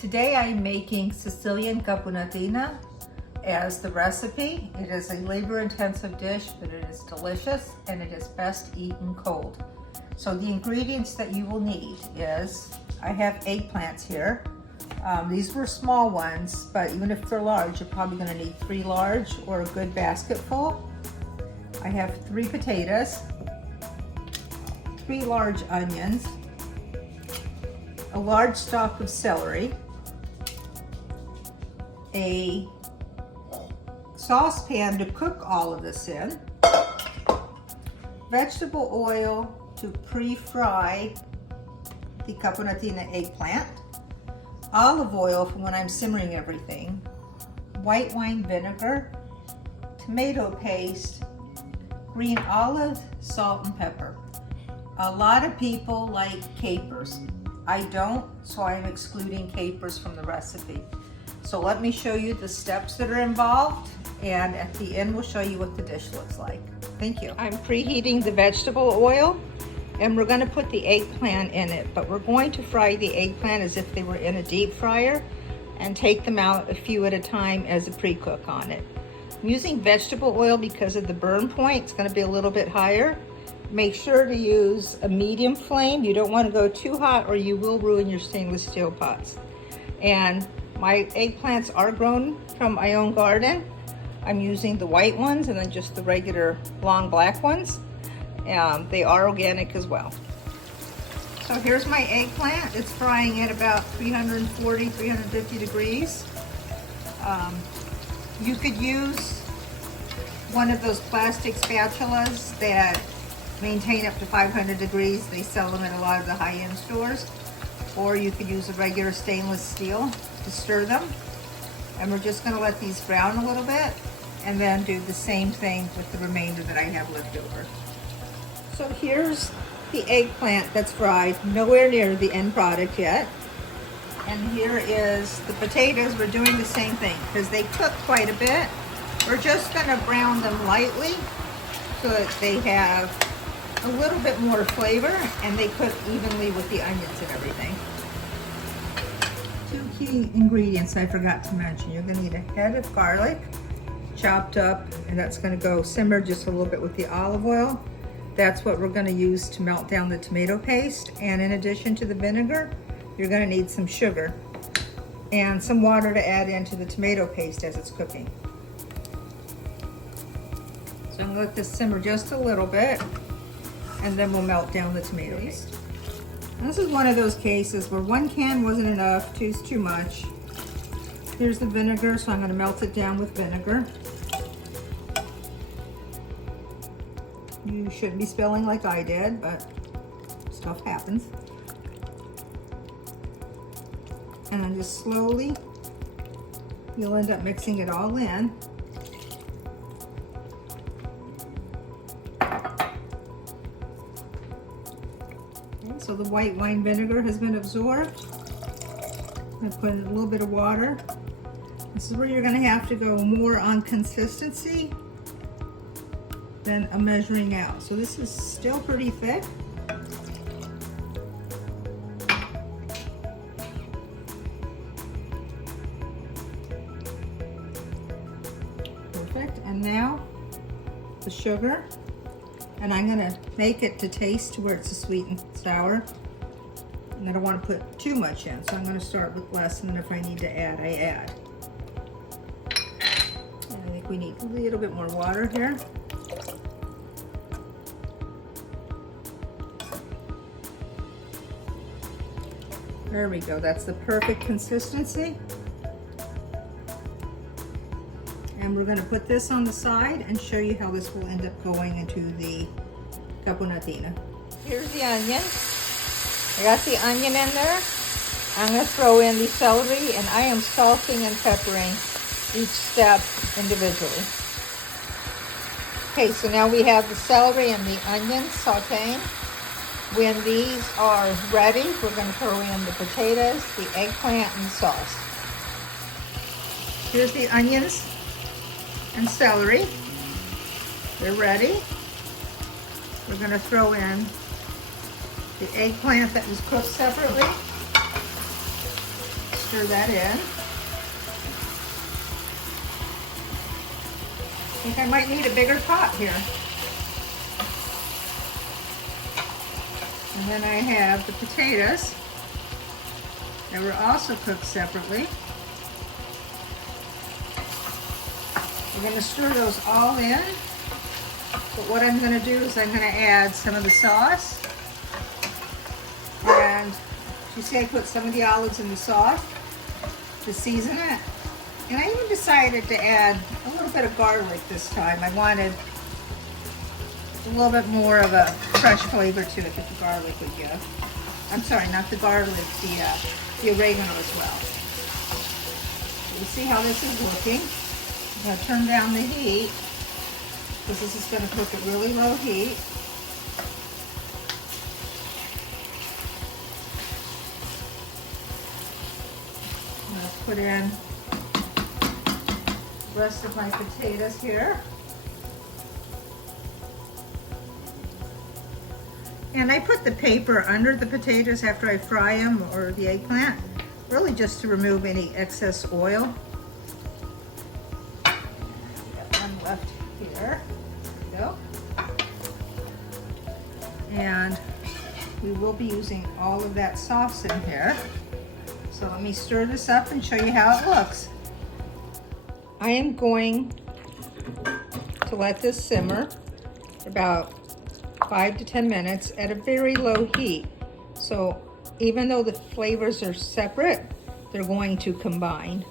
Today I'm making Sicilian Caponata as the recipe. It is a labor-intensive dish, but it is delicious and it is best eaten cold. So the ingredients that you will need is, I have eggplants here. These were small ones, but even if they're large, you're probably going to need 3 large or a good basketful. I have 3 potatoes, 3 large onions, a large stalk of celery, a saucepan to cook all of this in, vegetable oil to pre-fry the Caponata eggplant, olive oil for when I'm simmering everything, white wine vinegar, tomato paste, green olive, salt and pepper. A lot of people like capers. I don't, so I'm excluding capers from the recipe. So let me show you the steps that are involved, and at the end we'll show you what the dish looks like. Thank you. I'm preheating the vegetable oil, and we're going to put the eggplant in it, but we're going to fry the eggplant as if they were in a deep fryer and take them out a few at a time as a pre-cook on it. I'm using vegetable oil because of the burn point. It's going to be a little bit higher. Make sure to use a medium flame. You don't want to go too hot or you will ruin your stainless steel pots. And my eggplants are grown from my own garden. I'm using the white ones and then just the regular long black ones. They are organic as well. So here's my eggplant. It's frying at about 340, 350 degrees. You could use one of those plastic spatulas that maintain up to 500 degrees. They sell them at a lot of the high-end stores. Or you could use a regular stainless steel to stir them. And we're just going to let these brown a little bit and then do the same thing with the remainder that I have left over. So here's the eggplant that's fried, nowhere near the end product yet. And here is the potatoes. We're doing the same thing because they cook quite a bit. We're just going to brown them lightly so that they have a little bit more flavor and they cook evenly with the onions and everything. 2 key ingredients I forgot to mention. You're going to need a head of garlic chopped up, and that's going to go simmer just a little bit with the olive oil. That's what we're going to use to melt down the tomato paste. And in addition to the vinegar, you're going to need some sugar and some water to add into the tomato paste as it's cooking. So I'm going to let this simmer just a little bit, and then we'll melt down the tomato paste. And this is one of those cases where 1 can wasn't enough, 2's too much. Here's the vinegar, so I'm going to melt it down with vinegar. You shouldn't be spilling like I did, but stuff happens. And then just slowly, you'll end up mixing it all in. Okay, so the white wine vinegar has been absorbed. I'm going to put in a little bit of water. This is where you're going to have to go more on consistency than a measuring out. So this is still pretty thick. Perfect. And now the sugar. And I'm going to make it to taste to where it's a sweet and sour. And I don't want to put too much in, so I'm going to start with less, and then if I need to add, I add. And I think we need a little bit more water here. There we go, that's the perfect consistency. And we're going to put this on the side and show you how this will end up going into the Caponata. Here's the onion. I got the onion in there. I'm going to throw in the celery, and I am salting and peppering each step individually. Okay, so now we have the celery and the onions sauteing. When these are ready, we're going to throw in the potatoes, the eggplant, and the sauce. Here's the onions and celery. They're ready. We're going to throw in the eggplant that was cooked separately. stir that in. I think I might need a bigger pot here. And then I have the potatoes that were also cooked separately. We're going to stir those all in. But what I'm going to do is I'm going to add some of the sauce. And you see I put some of the olives in the sauce to season it. And I even decided to add a little bit of garlic this time. I wanted a little bit more of a fresh flavor to it that the garlic would give. I'm sorry, not the garlic, the oregano as well. You see how this is looking. I'm going to turn down the heat because this is going to cook at really low heat. I'm going to put in the rest of my potatoes here. And I put the paper under the potatoes after I fry them, or the eggplant, really just to remove any excess oil. Got one left here. There we go. And we will be using all of that sauce in here. So let me stir this up and show you how it looks. I am going to let this simmer for about 5 to 10 minutes at a very low heat. So even though the flavors are separate, they're going to combine.